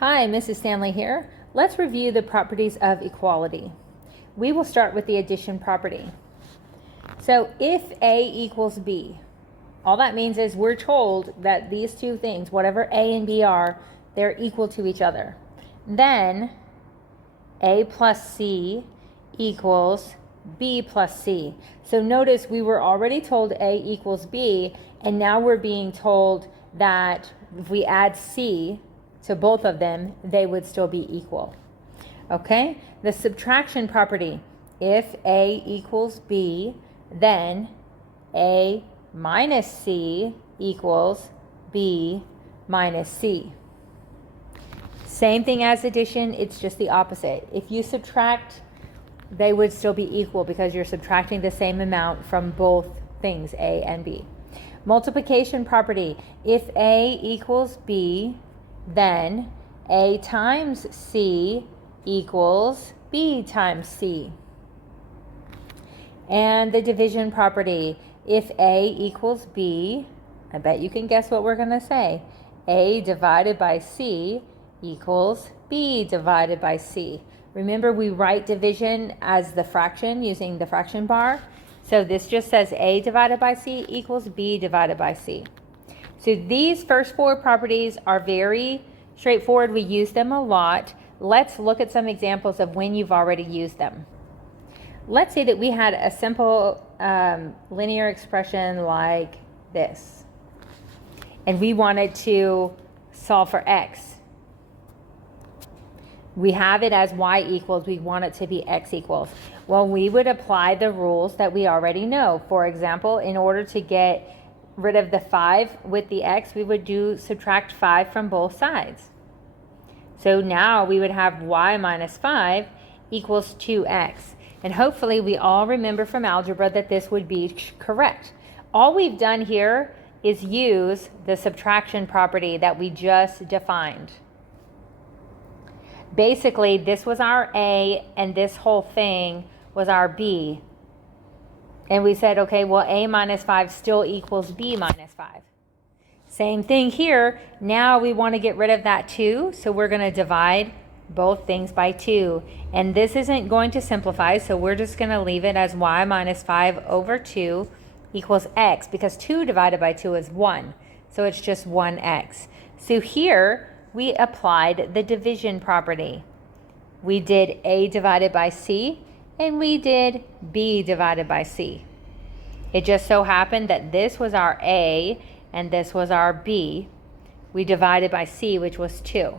Hi, Mrs. Stanley here. Let's review the properties of equality. We will start with the addition property. So if A equals B, all that means is we're told that these two things, whatever A and B are, they're equal to each other. Then A plus C equals B plus C. So notice we were already told A equals B, and now we're being told that if we add C to both of them, they would still be equal. Okay? The subtraction property. If A equals B, then A minus C equals B minus C. Same thing as addition, it's just the opposite. If you subtract, they would still be equal because you're subtracting the same amount from both things, A and B. Multiplication property. If A equals B, then A times C equals B times C. And the division property. If A equals B, I bet you can guess what we're going to say. A divided by C equals B divided by C. Remember, we write division as the fraction using the fraction bar. So this just says A divided by C equals B divided by C. So these first four properties are very straightforward. We use them a lot. Let's look at some examples of when you've already used them. Let's say that we had a simple linear expression like this, and we wanted to solve for x. We have it as y equals, we want it to be x equals. Well, we would apply the rules that we already know. For example, in order to get rid of the 5 with the x, we would subtract 5 from both sides. So now we would have y minus 5 equals 2x. And hopefully we all remember from algebra that this would be correct. All we've done here is use the subtraction property that we just defined. Basically, this was our A and this whole thing was our B. And we said, okay, well, A minus 5 still equals B minus 5. Same thing here. Now we want to get rid of that 2, so we're going to divide both things by 2. And this isn't going to simplify, so we're just going to leave it as y minus 5 over 2 equals x, because 2 divided by 2 is 1. So it's just 1x. So here we applied the division property. We did A divided by C, and we did B divided by C. It just so happened that this was our A and this was our B. We divided by C, which was 2.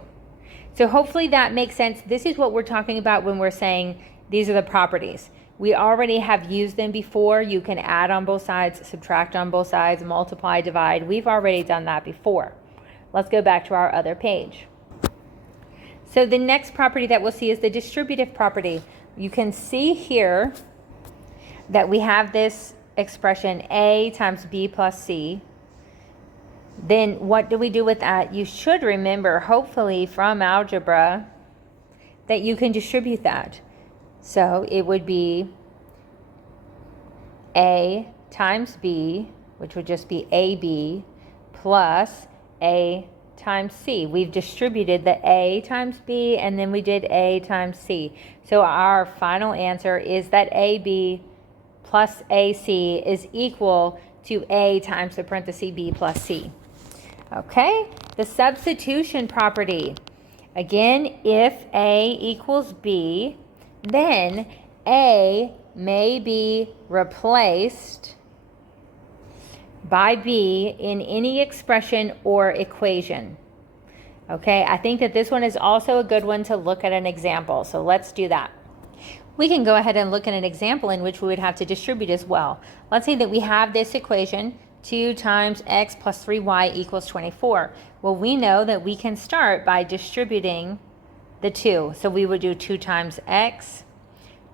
So hopefully that makes sense. This is what we're talking about when we're saying these are the properties. We already have used them before. You can add on both sides, subtract on both sides, multiply, divide. We've already done that before. Let's go back to our other page. So the next property that we'll see is the distributive property. You can see here that we have this expression A times B plus C. Then what do we do with that? You should remember, hopefully from algebra, that you can distribute that. So it would be A times B, which would just be AB, plus A times C. We've distributed the A times B, and then we did A times C. So our final answer is that AB plus AC is equal to A times the parenthesis B plus C. Okay, the substitution property. Again, if A equals B, then A may be replaced by B in any expression or equation. Okay, I think that this one is also a good one to look at an example. So let's do that. We can go ahead and look at an example in which we would have to distribute as well. Let's say that we have this equation, 2 times x plus 3y equals 24. Well, we know that we can start by distributing the 2. So we would do 2 times x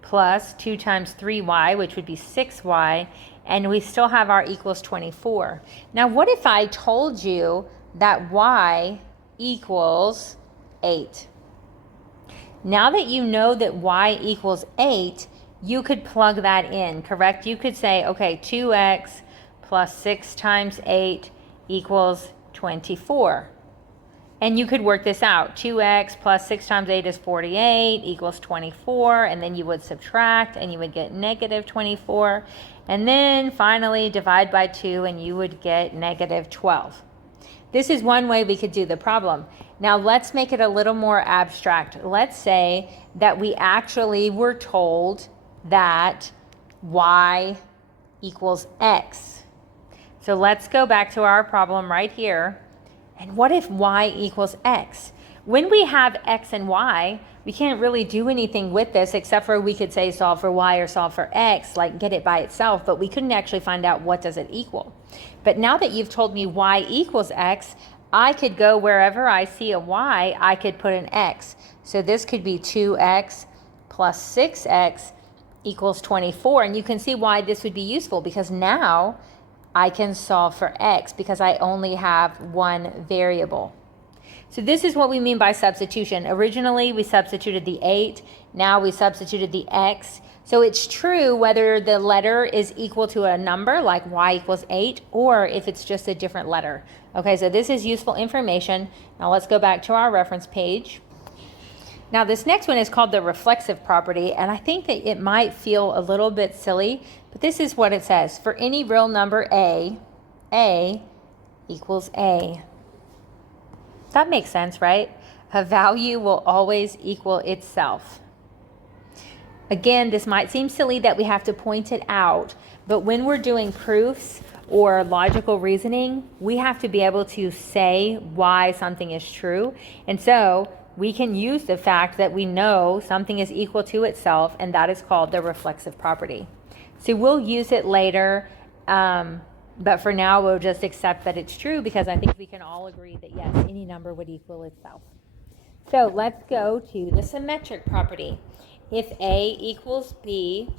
plus 2 times 3y, which would be 6y, and we still have our equals 24. Now, what if I told you that y equals 8? Now that you know that y equals 8, you could plug that in, correct? You could say, okay, 2x plus 6 times 8 equals 24. And you could work this out. 2x plus 6 times 8 is 48 equals 24. And then you would subtract and you would get negative 24. And then finally divide by 2 and you would get negative 12. This is one way we could do the problem. Now let's make it a little more abstract. Let's say that we actually were told that y equals x. So let's go back to our problem right here. And what if y equals x? When we have x and y, we can't really do anything with this except for we could say solve for y or solve for x, like get it by itself, but we couldn't actually find out what does it equal. But now that you've told me y equals x, I could go wherever I see a y, I could put an x. So this could be 2x plus 6x equals 24. And you can see why this would be useful, because now I can solve for x because I only have one variable. So this is what we mean by substitution. Originally, we substituted the 8. Now we substituted the x. So it's true whether the letter is equal to a number like y equals 8 or if it's just a different letter. Okay, so this is useful information. Now let's go back to our reference page. Now this next one is called the reflexive property, and I think that it might feel a little bit silly, but this is what it says. For any real number a equals a. That makes sense, right? A value will always equal itself. Again, this might seem silly that we have to point it out, but when we're doing proofs or logical reasoning, we have to be able to say why something is true. And so we can use the fact that we know something is equal to itself, and that is called the reflexive property. So we'll use it later, but for now we'll just accept that it's true because I think we can all agree that yes, any number would equal itself. So let's go to the symmetric property. If A equals B,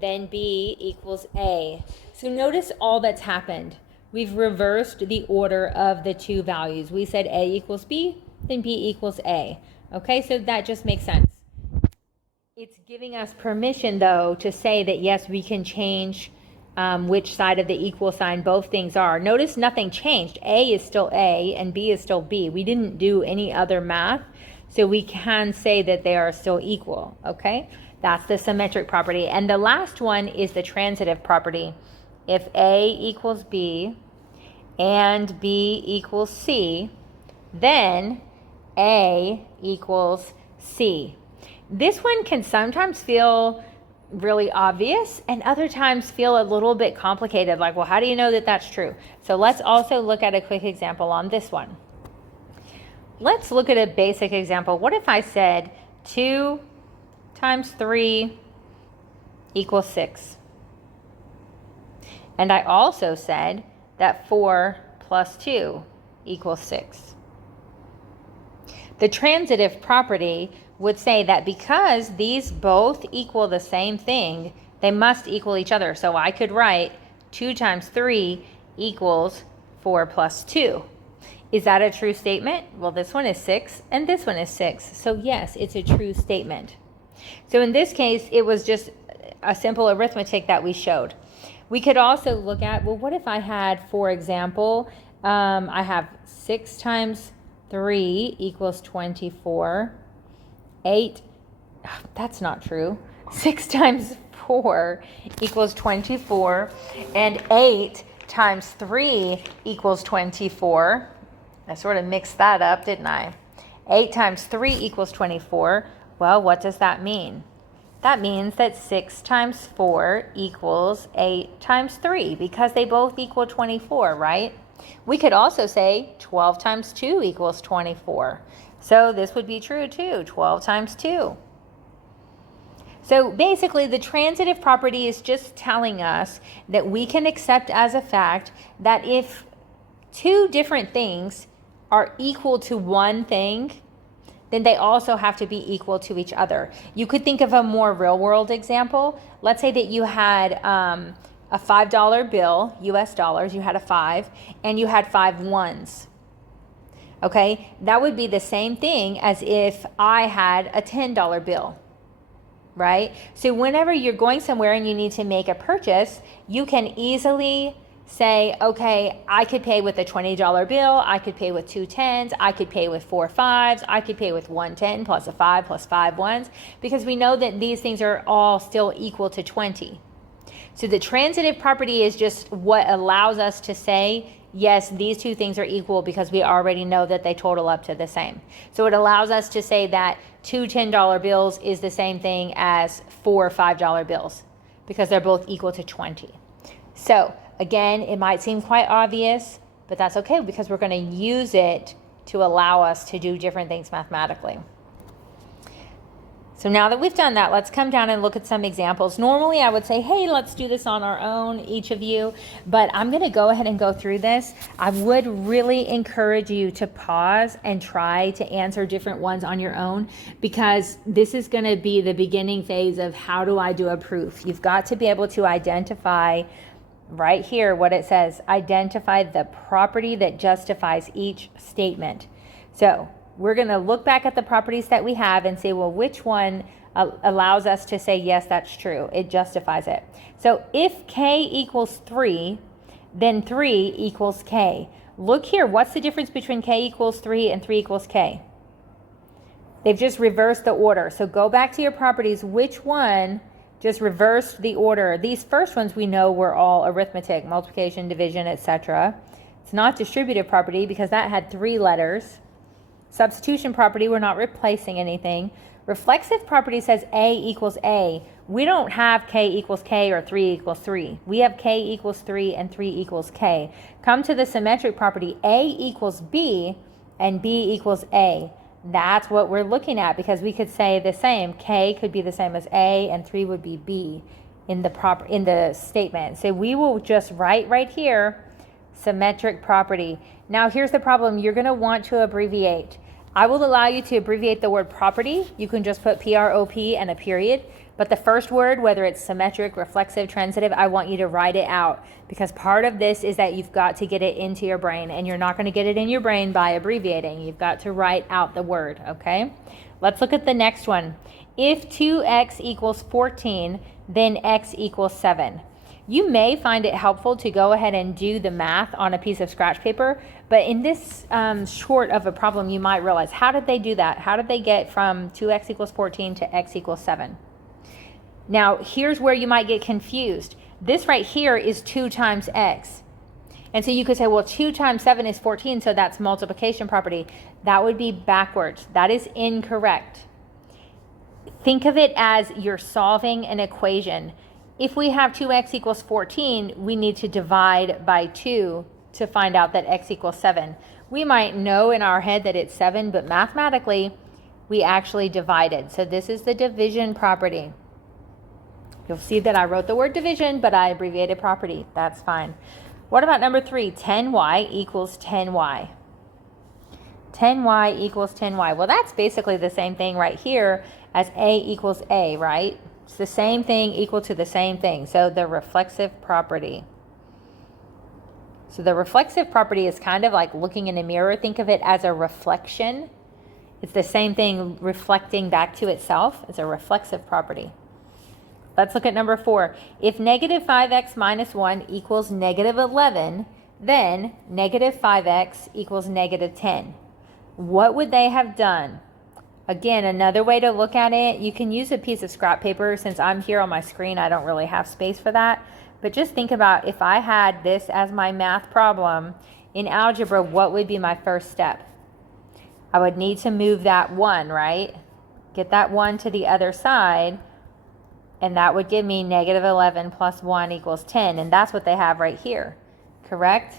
then B equals A. So notice all that's happened. We've reversed the order of the two values. We said A equals B, then B equals A. Okay, so that just makes sense. It's giving us permission, though, to say that yes, we can change which side of the equal sign both things are. Notice nothing changed. A is still A and B is still B. We didn't do any other math, so we can say that they are still equal, okay? That's the symmetric property. And the last one is the transitive property. If A equals B and B equals C, then A equals C. This one can sometimes feel really obvious and other times feel a little bit complicated, like, well, how do you know that that's true? So let's also look at a quick example on this one. Let's look at a basic example. What if I said 2 times 3 equals 6? And I also said that 4 plus 2 equals 6. The transitive property would say that because these both equal the same thing, they must equal each other. So I could write 2 times 3 equals 4 plus 2. Is that a true statement? Well, this one is 6 and this one is 6. So yes, it's a true statement. So in this case, it was just a simple arithmetic that we showed. We could also look at, well, what if I had, for example, I have 6 times 3 equals 24. 8, that's not true. 6 times 4 equals 24. And 8 times 3 equals 24. I sort of mixed that up, didn't I? 8 times 3 equals 24. Well, what does that mean? That means that 6 times 4 equals 8 times 3 because they both equal 24, right? We could also say 12 times 2 equals 24. So this would be true too, 12 times 2. So basically the transitive property is just telling us that we can accept as a fact that if two different things are equal to one thing, then they also have to be equal to each other. You could think of a more real world example. Let's say that you had a $5 bill, US dollars, you had a 5, and you had 5 ones. Okay, that would be the same thing as if I had a $10 bill, right? So whenever you're going somewhere and you need to make a purchase, you can easily say, okay, I could pay with a $20 bill, I could pay with 2 10s, I could pay with 4 5s, I could pay with 1 10 plus a 5 plus 5 1s, because we know that these things are all still equal to 20. So the transitive property is just what allows us to say, yes, these two things are equal, because we already know that they total up to the same. So it allows us to say that 2 $10 bills is the same thing as 4 $5 bills, because they're both equal to 20. So again, it might seem quite obvious, but that's okay, because we're going to use it to allow us to do different things mathematically. So now that we've done that, let's come down and look at some examples. Normally I would say, hey, let's do this on our own, each of you, but I'm going to go ahead and go through this. I would really encourage you to pause and try to answer different ones on your own, because this is going to be the beginning phase of how do I do a proof. You've got to be able to identify right here what it says, identify the property that justifies each statement. So we're going to look back at the properties that we have and say, well, which one allows us to say, yes, that's true. It justifies it. So if k equals 3, then 3 equals k. Look here. What's the difference between k equals 3 and 3 equals k? They've just reversed the order. So go back to your properties. Which one just reversed the order? These first ones we know were all arithmetic, multiplication, division, etc. It's not distributive property because that had 3 letters. Substitution property, we're not replacing anything. Reflexive property says A equals A. We don't have K equals K or 3 equals 3. We have K equals 3 and 3 equals K. Come to the symmetric property, A equals B and B equals A. That's what we're looking at, because we could say the same. K could be the same as A and 3 would be B in the statement. So we will just write right here, symmetric property. Now here's the problem. You're going to want to abbreviate. I will allow you to abbreviate the word property. You can just put PROP and a period. But the first word, whether it's symmetric, reflexive, transitive, I want you to write it out, because part of this is that you've got to get it into your brain, and you're not going to get it in your brain by abbreviating. You've got to write out the word, okay? Let's look at the next one. If 2x equals 14, then x equals 7. You may find it helpful to go ahead and do the math on a piece of scratch paper, but in this short of a problem, you might realize, how did they do that? How did they get from 2x equals 14 to x equals 7? Now, here's where you might get confused. This right here is 2 times x. And so you could say, well, 2 times 7 is 14, so that's multiplication property. That would be backwards. That is incorrect. Think of it as you're solving an equation. If we have 2x equals 14, we need to divide by 2 to find out that x equals 7. We might know in our head that it's 7, but mathematically, we actually divided. So this is the division property. You'll see that I wrote the word division, but I abbreviated property. That's fine. What about number 3? 10y equals 10y. 10y equals 10y. Well, that's basically the same thing right here as a equals a, right? It's the same thing equal to the same thing. So the reflexive property. So the reflexive property is kind of like looking in a mirror. Think of it as a reflection. It's the same thing reflecting back to itself. It's a reflexive property. Let's look at number 4. If negative 5x minus 1 equals negative 11, then negative 5x equals negative 10. What would they have done? Again, another way to look at it, you can use a piece of scrap paper. Since I'm here on my screen, I don't really have space for that. But just think about, if I had this as my math problem in algebra, what would be my first step? I would need to move that 1, right? Get that 1 to the other side, and that would give me negative 11 plus 1 equals 10. And that's what they have right here, correct?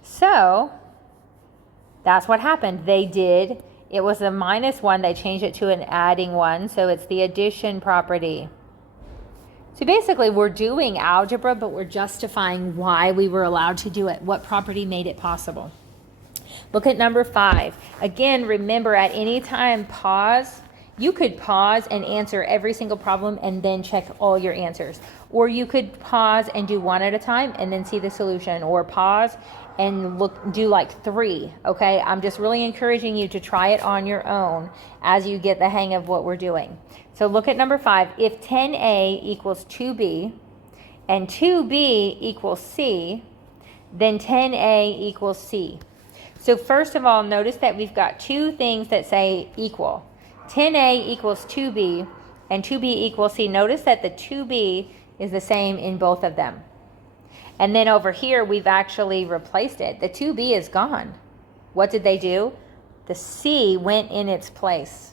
So that's what happened. They did. It was a minus 1. They changed it to an adding 1. So it's the addition property. So basically, we're doing algebra, but we're justifying why we were allowed to do it. What property made it possible? Look at number 5. Again, remember, at any time, pause. You could pause and answer every single problem and then check all your answers. Or you could pause and do one at a time and then see the solution. Or pause and do like 3, okay? I'm just really encouraging you to try it on your own as you get the hang of what we're doing. So look at number 5. If 10a equals 2b and 2b equals c, then 10a equals c. So first of all, notice that we've got two things that say equal. 10a equals 2b, and 2b equals c. Notice that the 2b is the same in both of them. And then over here, we've actually replaced it. The 2b is gone. What did they do? The c went in its place,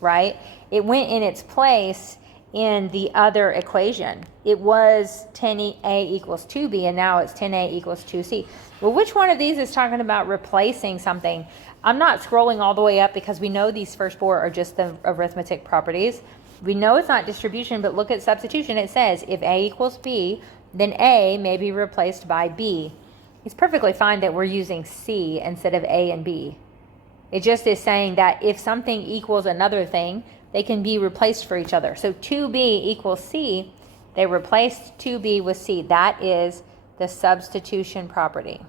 right? It went in its place in the other equation. It was 10a equals 2b, and now it's 10a equals 2c. Well, which one of these is talking about replacing something? I'm not scrolling all the way up because we know these first four are just the arithmetic properties. We know it's not distribution, but look at substitution. It says if a equals b, then a may be replaced by b. It's perfectly fine that we're using c instead of a and b. It just is saying that if something equals another thing, they can be replaced for each other. So 2b equals c, they replaced 2b with c. That is the substitution property.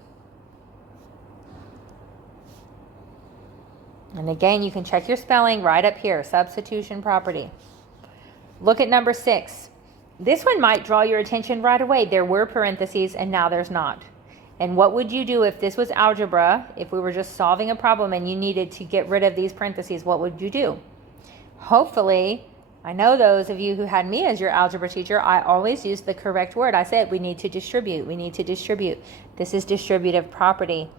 And again, you can check your spelling right up here, substitution property. Look at number 6. This one might draw your attention right away. There were parentheses and now there's not. And what would you do if this was algebra, if we were just solving a problem and you needed to get rid of these parentheses? What would you do? Hopefully, I know those of you who had me as your algebra teacher, I always used the correct word. I said we need to distribute. We need to distribute. This is distributive property.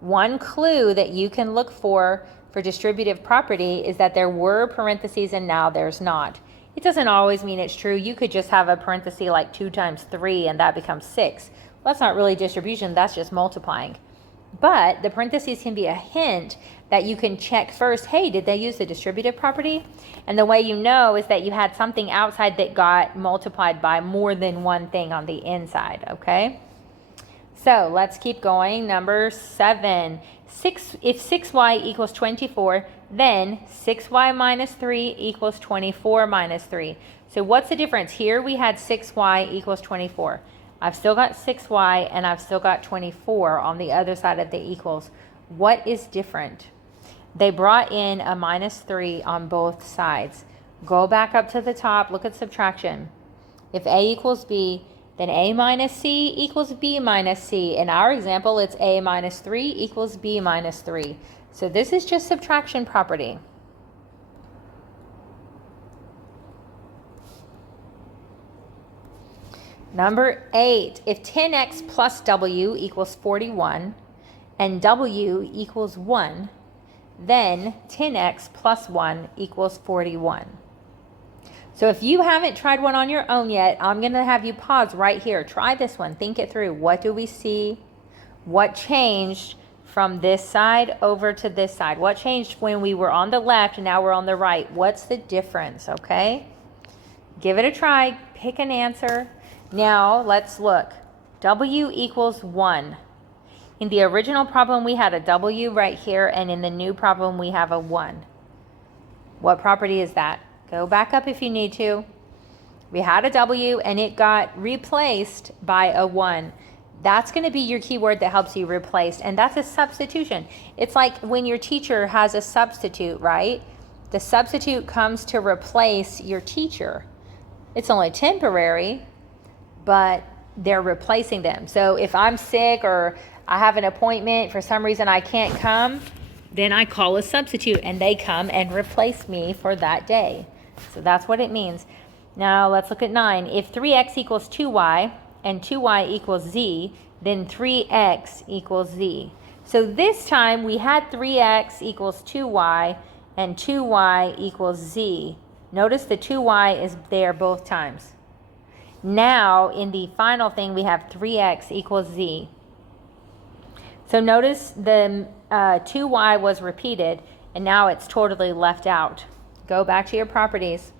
One clue that you can look for distributive property is that there were parentheses and now there's not. It doesn't always mean it's true. You could just have a parenthesis like 2 times 3 and that becomes 6. Well, that's not really distribution, that's just multiplying. But the parentheses can be a hint that you can check first, hey, did they use the distributive property? And the way you know is that you had something outside that got multiplied by more than one thing on the inside, okay? So let's keep going. Number 7. If 6y equals 24, then 6y minus 3 equals 24 minus 3. So what's the difference? Here we had 6y equals 24. I've still got 6y and I've still got 24 on the other side of the equals. What is different? They brought in a minus 3 on both sides. Go back up to the top, look at subtraction. If a equals b, then a minus c equals b minus c. In our example, it's a minus 3 equals b minus 3. So this is just subtraction property. Number 8, if 10x plus w equals 41 and w equals 1, then 10x plus 1 equals 41. So if you haven't tried one on your own yet, I'm going to have you pause right here. Try this one. Think it through. What do we see? What changed from this side over to this side? What changed when we were on the left and now we're on the right? What's the difference, okay? Give it a try. Pick an answer. Now let's look. W equals 1. In the original problem, we had a W right here, and in the new problem, we have a 1. What property is that? Go back up if you need to. We had a W, and it got replaced by a 1. That's going to be your keyword that helps you replace, and that's a substitution. It's like when your teacher has a substitute, right? The substitute comes to replace your teacher. It's only temporary, but they're replacing them. So if I'm sick or I have an appointment, for some reason I can't come, then I call a substitute and they come and replace me for that day. So that's what it means. Now let's look at 9. If 3x equals 2y and 2y equals z, then 3x equals z. So this time we had 3x equals 2y and 2y equals z. Notice the 2y is there both times. Now, in the final thing, we have 3x equals z. So notice the 2y was repeated, and now it's totally left out. Go back to your properties.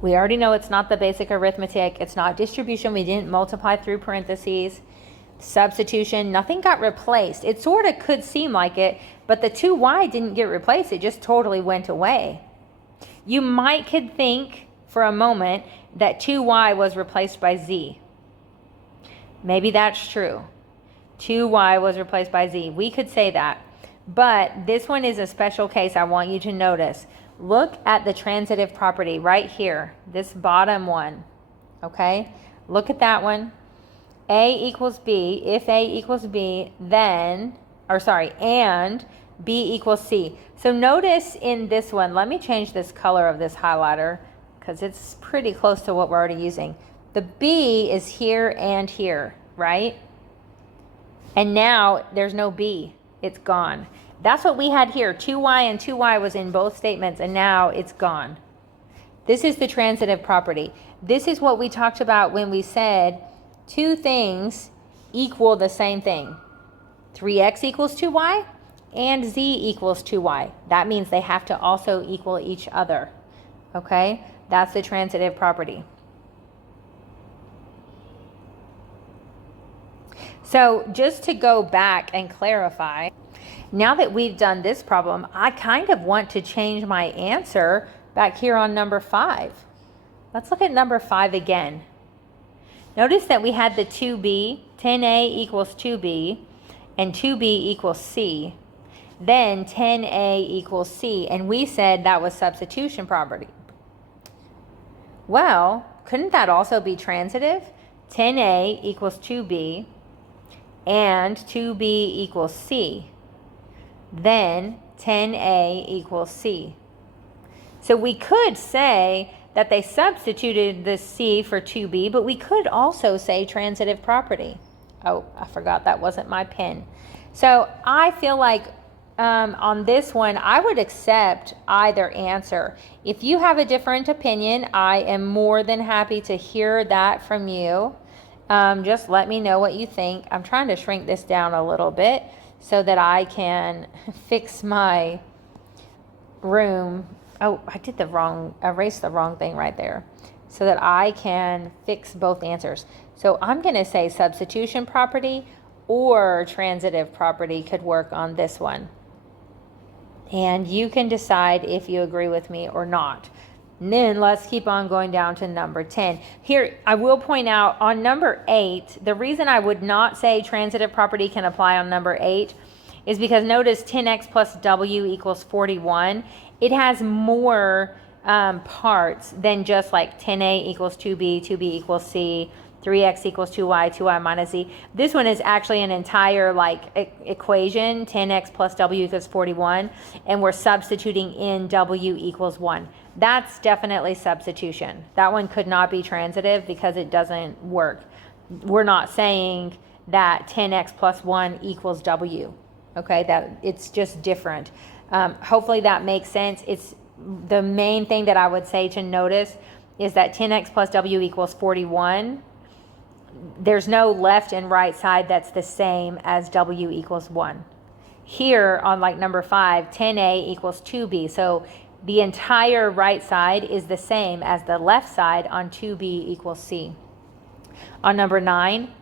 We already know it's not the basic arithmetic. It's not distribution. We didn't multiply through parentheses. Substitution, nothing got replaced. It sort of could seem like it, but the 2y didn't get replaced. It just totally went away. You could think for a moment that 2y was replaced by z. Maybe that's true. 2y was replaced by z. We could say that. But this one is a special case I want you to notice. Look at the transitive property right here, this bottom one. Okay? Look at that one. A equals B, if A equals B, then, and B equals C. So notice in this one, let me change this color of this highlighter because it's pretty close to what we're already using. The B is here and here, right? And now there's no B, it's gone. That's what we had here. 2y and 2y was in both statements, and now it's gone. This is the transitive property. This is what we talked about when we said two things equal the same thing. 3x equals 2y and z equals 2y. That means they have to also equal each other. Okay? That's the transitive property. So just to go back and clarify, now that we've done this problem, I kind of want to change my answer back here on number 5. Let's look at number 5 again. Notice that we had the 2b, 10a equals 2b, and 2b equals c. Then 10a equals c, and we said that was substitution property. Well, couldn't that also be transitive? 10a equals 2b, and 2b equals c. Then 10a equals c. So we could say that they substituted the c for 2b, but we could also say transitive property. Oh, I forgot that wasn't my pen. So I feel like on this one, I would accept either answer. If you have a different opinion, I am more than happy to hear that from you. Just let me know what you think. I'm trying to shrink this down a little bit so that I can fix my room. Oh, I erased the wrong thing right there. So that I can fix both answers. So I'm going to say substitution property or transitive property could work on this one. And you can decide if you agree with me or not. And then let's keep on going down to number 10. Here, I will point out on number 8, the reason I would not say transitive property can apply on number 8 is because notice 10x plus w equals 41. It has more parts than just like 10a equals 2b, 2b equals c, 3x equals 2y, 2y minus z. This one is actually an entire equation, 10x plus w equals 41, and we're substituting in w equals 1. That's definitely substitution. That one could not be transitive because it doesn't work. We're not saying that 10x plus 1 equals w. Okay, that it's just different. Hopefully that makes sense. It's the main thing that I would say to notice is that 10x plus w equals 41. There's no left and right side that's the same as w equals 1. Here on number 5, 10a equals 2b. So the entire right side is the same as the left side on 2b equals c. On number 9,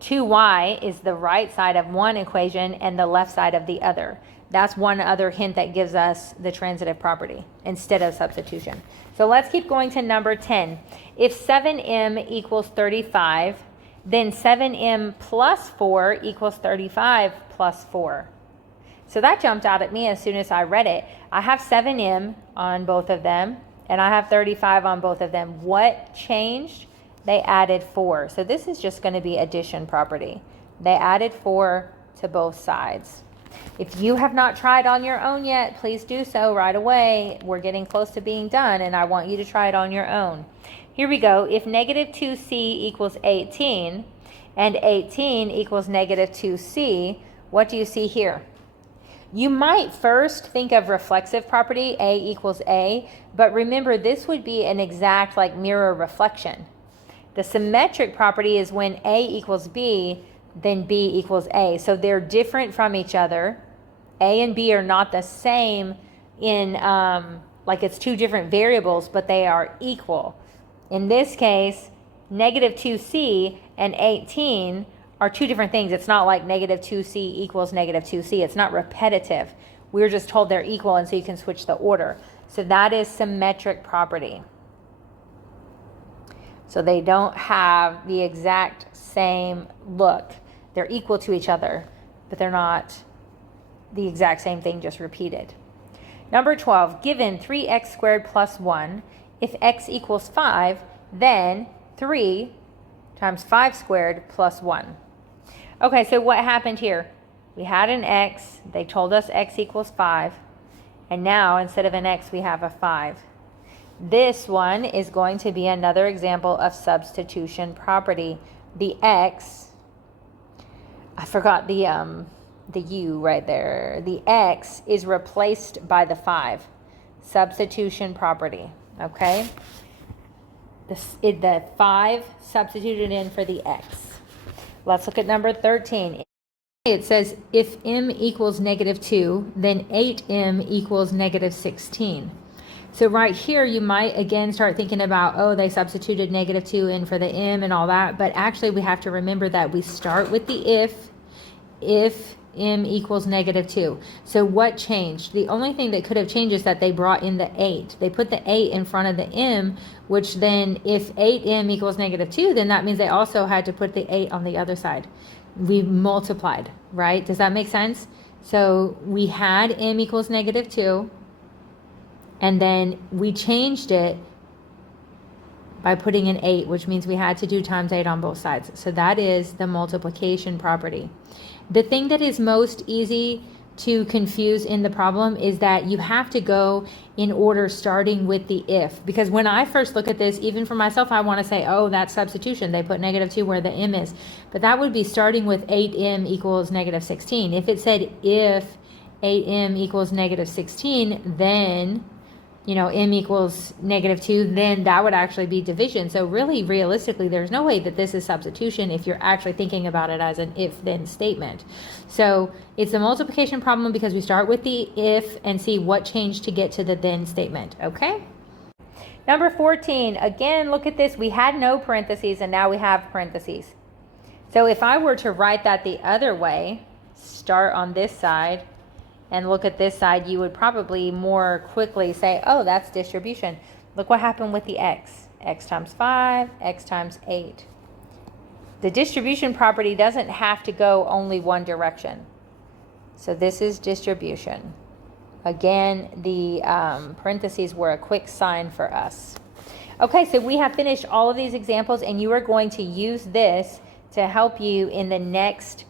2y is the right side of one equation and the left side of the other. That's one other hint that gives us the transitive property instead of substitution. So let's keep going to number 10. If 7m equals 35, then 7m plus 4 equals 35 plus 4. So that jumped out at me as soon as I read it. I have 7m on both of them, and I have 35 on both of them. What changed? They added 4. So this is just going to be addition property. They added 4 to both sides. If you have not tried on your own yet, please do so right away. We're getting close to being done, and I want you to try it on your own. Here we go. If negative 2c equals 18, and 18 equals negative 2c, what do you see here? You might first think of reflexive property, A equals A, but remember this would be an exact mirror reflection. The symmetric property is when A equals B, then B equals A. So they're different from each other. A and B are not the same in, it's two different variables, but they are equal. In this case, negative 2c and 18 are two different things. It's not like negative 2c equals negative 2c. It's not repetitive. We're just told they're equal, and so you can switch the order. So that is symmetric property. So they don't have the exact same look. They're equal to each other, but they're not the exact same thing, just repeated. Number 12, given 3x squared plus 1, if x equals 5, then 3 times 5 squared plus 1. Okay, so what happened here? We had an x. They told us x equals 5. And now, instead of an x, we have a 5. This one is going to be another example of substitution property. The x, I forgot the u right there. The x is replaced by the 5. Substitution property, okay? The 5 substituted in for the x. Let's look at number 13. It says if m equals -2, then 8m equals -16. So right here, you might again start thinking about, oh, they substituted -2 in for the m and all that. But actually, we have to remember that we start with the if m equals -2. So what changed? The only thing that could have changed is that they brought in the 8. They put the 8 in front of the m, which then if 8m equals -2, then that means they also had to put the 8 on the other side. We multiplied, right? Does that make sense? So we had m equals -2, and then we changed it by putting an 8, which means we had to do times 8 on both sides. So that is the multiplication property. The thing that is most easy to confuse in the problem is that you have to go in order starting with the if. Because when I first look at this, even for myself, I want to say, oh, that's substitution. They put -2 where the m is. But that would be starting with 8m equals -16. If it said if 8m equals -16, then, m equals -2, then that would actually be division. So really, realistically, there's no way that this is substitution if you're actually thinking about it as an if-then statement. So it's a multiplication problem because we start with the if and see what changed to get to the then statement, okay? Number 14, again, look at this. We had no parentheses and now we have parentheses. So if I were to write that the other way, start on this side, and look at this side, you would probably more quickly say, oh, that's distribution. Look what happened with the x. X times 5, x times 8. The distribution property doesn't have to go only one direction. So this is distribution. Again, the parentheses were a quick sign for us. Okay, so we have finished all of these examples, and you are going to use this to help you in the next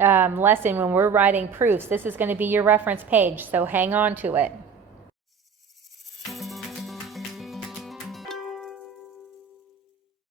lesson when we're writing proofs. This is going to be your reference page, so hang on to it.